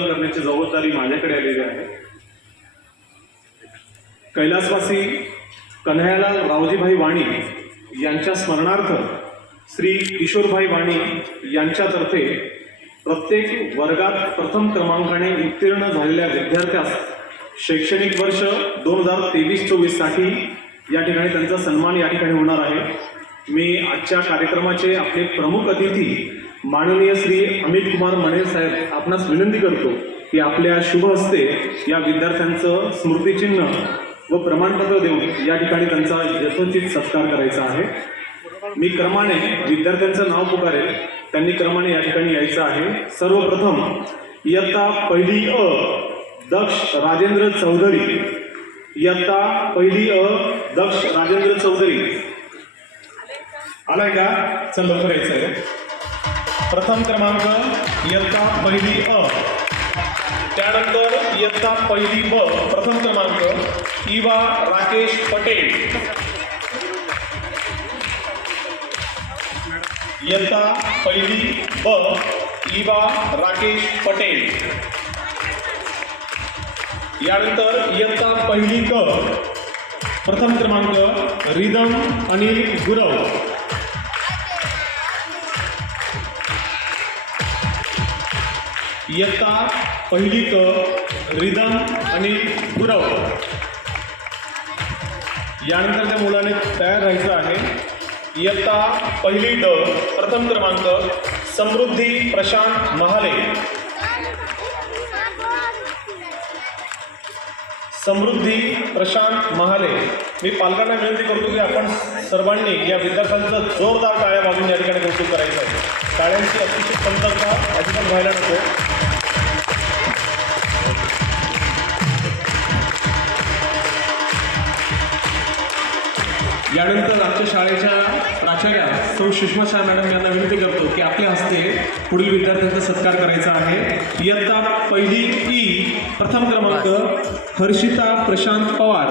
करण्याची जबाबदारी माझ्याकडे आलेली आहे। कैलासवासी कन्हैयालाल रावजीभाई वाणी यांच्या स्मरणार्थ श्री किशोरभाई वाणी यांच्यातर्फे प्रत्येक वर्गात प्रथम क्रमांकाने उत्तीर्ण झालेल्या विद्यार्थ्यास शैक्षणिक वर्ष 2023-24 साठी या ठिकाणी त्यांचा सन्मान या ठिकाणी होणार आहे। मी आजच्या कार्यक्रमाचे आपले प्रमुख अतिथी माननीय श्री अमित कुमार मणे साहेब आपणास विनंती करतो की आपल्या शुभ हस्ते या विद्यार्थ्यांचं स्मृतिचिन्ह व प्रमाणपत्र देऊन या ठिकाणी त्यांचा यथोचित सत्कार करायचा आहे। मी क्रमाने विद्यार्थ्यांचं नाव पुकारेल, त्यांनी क्रमाने या ठिकाणी यायचं आहे। सर्वप्रथम इयत्ता पहिली अ दक्ष राजेंद्र चौधरी, इयत्ता पहिली अ दक्ष राजेंद्र चौधरी आलाय का? चल लवकर यायचं आहे। प्रथम क्रमांक इयत्ता पहिली अ, त्यानंतर इयत्ता पहिली ब प्रथम क्रमांक इवा राकेश पटेल, इयत्ता पहिली ब इवा राकेश पटेल, यानंतर इयत्ता पहिली क प्रथम क्रमांक रिदम अनिल गुरव, इयत्ता पहिली क रिदम अनिल गुरव, यानंतर त्या मुलाने तयार राहायचं आहे। इयत्ता पहिली ड प्रथम क्रमांक समृद्धी प्रशांत महाले, समृद्धी प्रशांत महाले। मी पालकांना विनंती करतो की आपण सर्वांनी या विद्यार्थ्यांचं जोरदार टाळ्या वाजवून या ठिकाणी कौतुक करायचं आहे। टाळ्यांची अतिशय कमतरता अजिबात व्हायला नको। यानंतर आमच्या शाळेच्या प्राचार्या सौ सुषमा शाह मॅडम यांना विनंती करतो की आपल्या हस्ते पुढील विद्यार्थ्यांचा सत्कार करायचा आहे। इयत्ता पहिली ई प्रथम क्रमांक हर्षिता प्रशांत पवार,